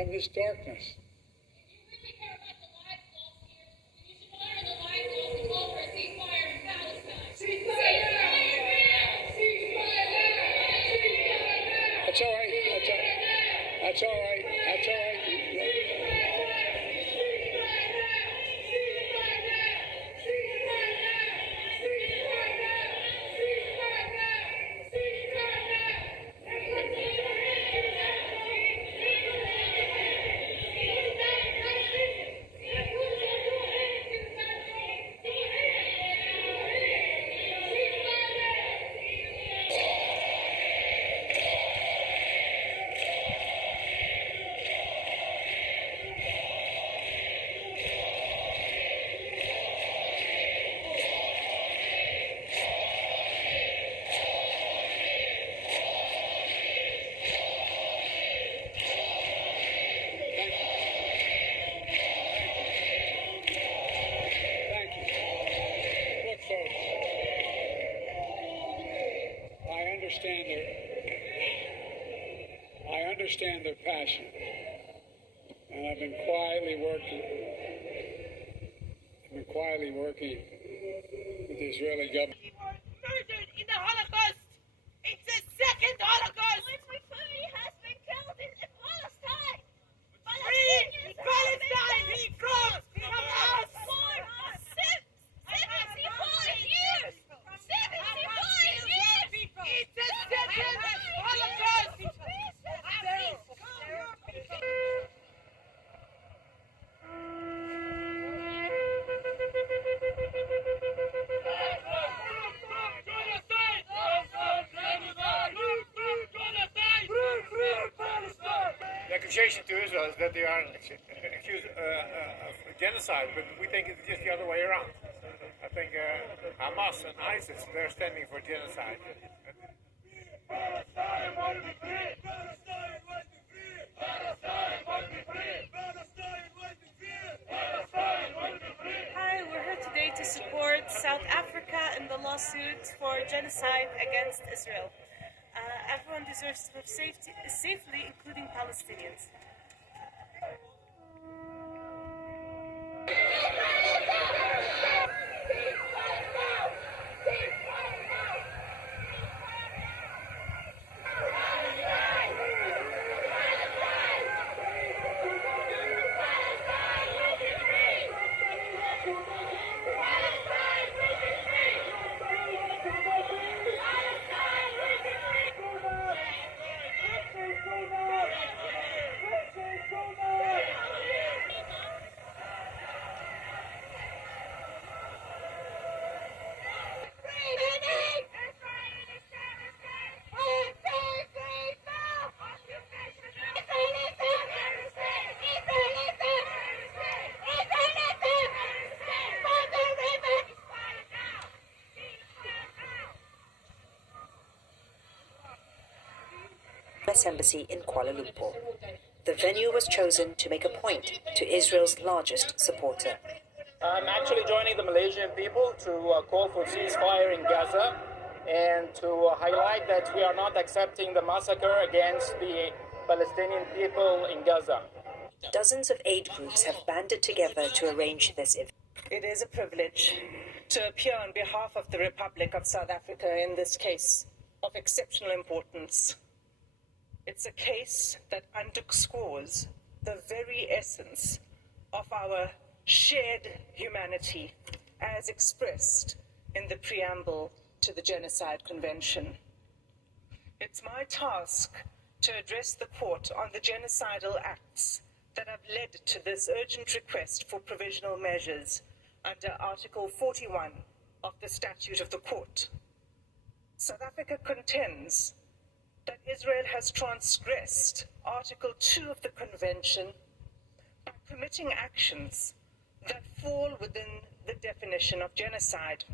from this darkness. That's all right. That's all right. That's all right. I understand their passion, and I've been quietly working with the Israeli government. We were murdered in the Holocaust. It's the second Holocaust. My family has been killed in Palestine. Free Palestine, he crossed from us. 75 years. 75 years. It's the second Holocaust. The accusation to Israel is that they are accused of genocide, but we think it's just the other way around. I think Hamas and ISIS, they're standing for genocide. Hi, we're here today to support South Africa in the lawsuit for genocide against Israel. Everyone deserves to live safely, including Palestinians. Embassy in Kuala Lumpur. The venue was chosen to make a point to Israel's largest supporter. I'm actually joining the Malaysian people to call for ceasefire in Gaza and to highlight that we are not accepting the massacre against the Palestinian people in Gaza. Dozens of aid groups have banded together to arrange this event. It is a privilege to appear on behalf of the Republic of South Africa in this case of exceptional importance. It's a case that underscores the very essence of our shared humanity as expressed in the preamble to the Genocide Convention. It's my task to address the court on the genocidal acts that have led to this urgent request for provisional measures under Article 41 of the Statute of the Court. South Africa contends that Israel has transgressed Article 2 of the Convention by committing actions that fall within the definition of genocide.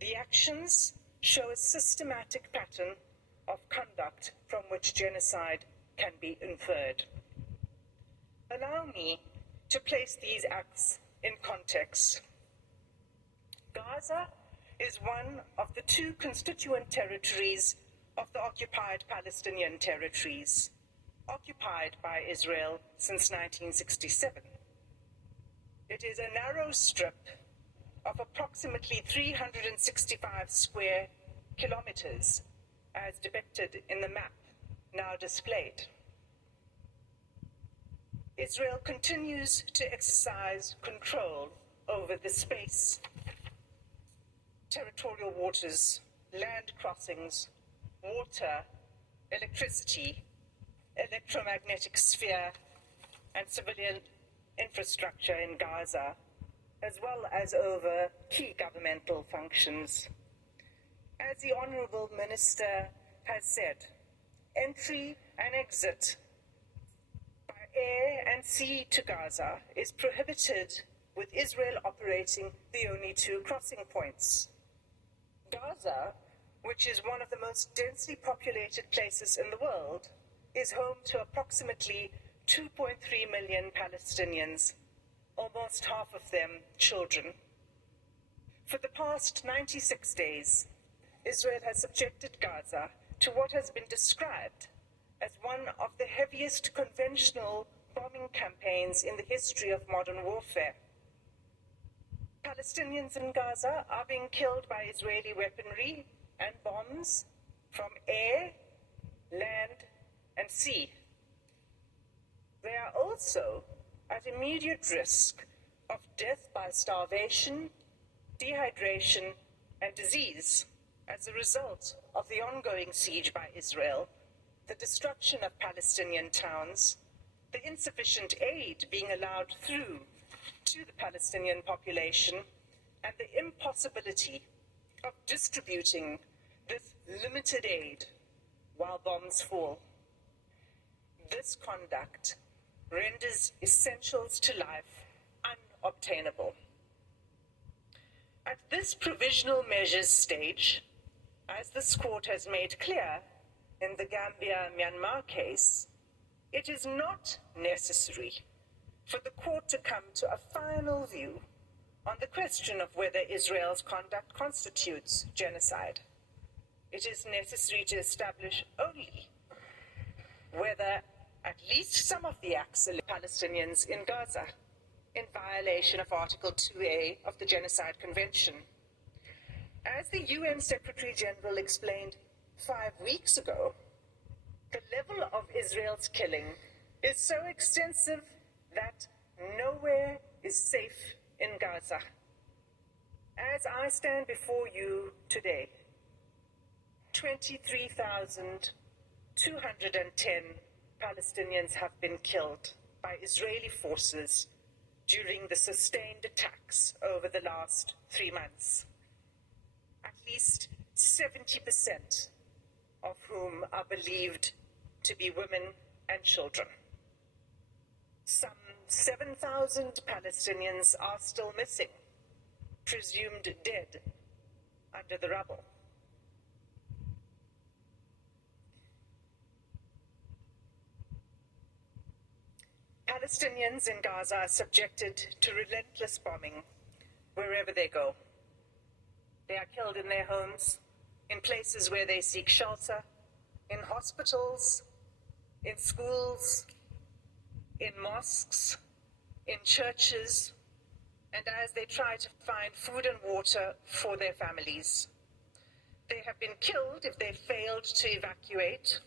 The actions show a systematic pattern of conduct from which genocide can be inferred. Allow me to place these acts in context. Gaza is one of the two constituent territories of the occupied Palestinian territories, occupied by Israel since 1967. It is a narrow strip of approximately 365 square kilometers, as depicted in the map now displayed. Israel continues to exercise control over the space, territorial waters, land crossings, water, electricity, electromagnetic sphere, and civilian infrastructure in Gaza, as well as over key governmental functions. As the Honourable Minister has said, entry and exit by air and sea to Gaza is prohibited, with Israel operating the only two crossing points. Gaza, which is one of the most densely populated places in the world, is home to approximately 2.3 million Palestinians, almost half of them children. For the past 96 days, Israel has subjected Gaza to what has been described as one of the heaviest conventional bombing campaigns in the history of modern warfare. Palestinians in Gaza are being killed by Israeli weaponry and bombs from air, land, and sea. They are also at immediate risk of death by starvation, dehydration, and disease as a result of the ongoing siege by Israel, the destruction of Palestinian towns, the insufficient aid being allowed through to the Palestinian population, and the impossibility of distributing this limited aid while bombs fall. This conduct renders essentials to life unobtainable. At this provisional measures stage, as this court has made clear in the Gambia-Myanmar case, it is not necessary for the court to come to a final view on the question of whether Israel's conduct constitutes genocide. It is necessary to establish only whether at least some of the acts of Palestinians in Gaza in violation of Article 2A of the Genocide Convention. As the UN Secretary General explained 5 weeks ago, the level of Israel's killing is so extensive that nowhere is safe in Gaza. As I stand before you today, 23,210 Palestinians have been killed by Israeli forces during the sustained attacks over the last 3 months. At least 70% of whom are believed to be women and children. Some 7,000 Palestinians are still missing, presumed dead under the rubble. Palestinians in Gaza are subjected to relentless bombing wherever they go. They are killed in their homes, in places where they seek shelter, in hospitals, in schools, in mosques, in churches, and as they try to find food and water for their families. They have been killed if they failed to evacuate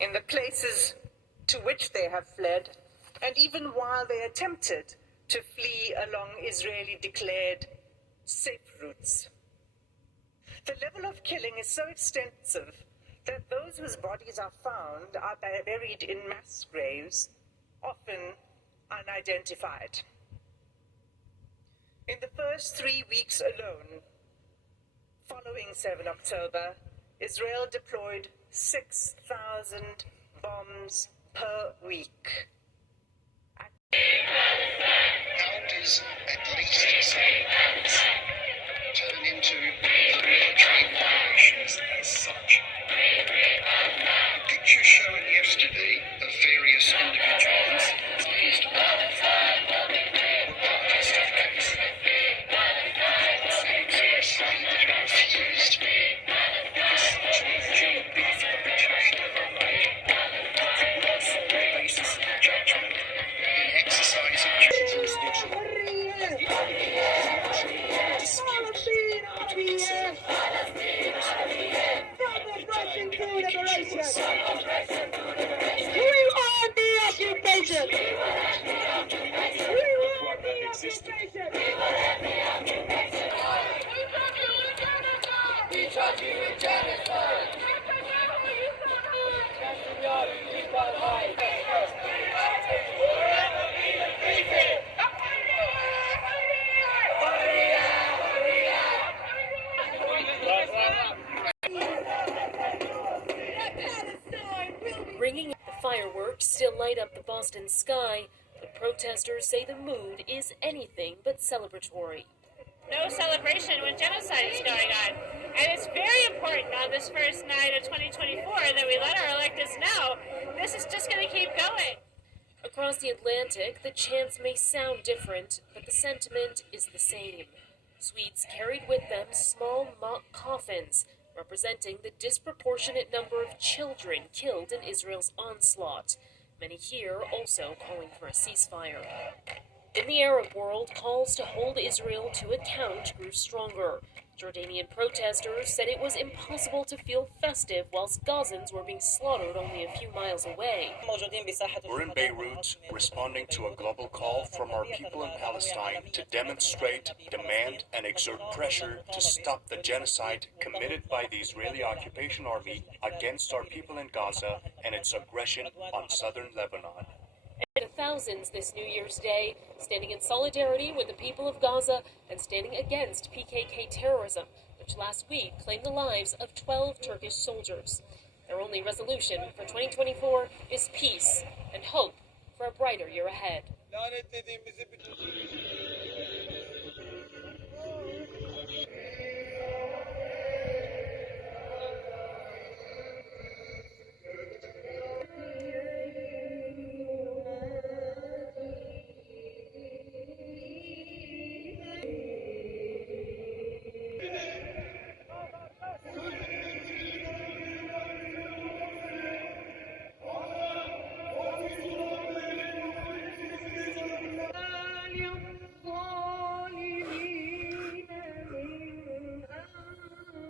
in the places to which they have fled, and even while they attempted to flee along Israeli-declared safe routes. The level of killing is so extensive that those whose bodies are found are buried in mass graves, often unidentified. In the first 3 weeks alone, following 7 October, Israel deployed 6,000 bombs per week. How does at least some acts turn into military operations as such? The picture shown yesterday of various individuals accused of were parties to the case. The said expressly that it refused because such an beef of protection of our Bringing the fireworks still light up the Boston sky, but protesters say the mood is anything but celebratory. No celebration when genocide is going on. And it's very important on this first night of 2024 that we let our electeds know this is just going to keep going. Across the Atlantic, the chants may sound different, but the sentiment is the same. Swedes carried with them small mock coffins, representing the disproportionate number of children killed in Israel's onslaught. Many here also calling for a ceasefire. In the Arab world, calls to hold Israel to account grew stronger. Jordanian protesters said it was impossible to feel festive whilst Gazans were being slaughtered only a few miles away. We're in Beirut, responding to a global call from our people in Palestine to demonstrate, demand, and exert pressure to stop the genocide committed by the Israeli occupation army against our people in Gaza and its aggression on southern Lebanon. And thousands this New Year's Day, standing in solidarity with the people of Gaza and standing against PKK terrorism, which last week claimed the lives of 12 Turkish soldiers. Their only resolution for 2024 is peace and hope for a brighter year ahead.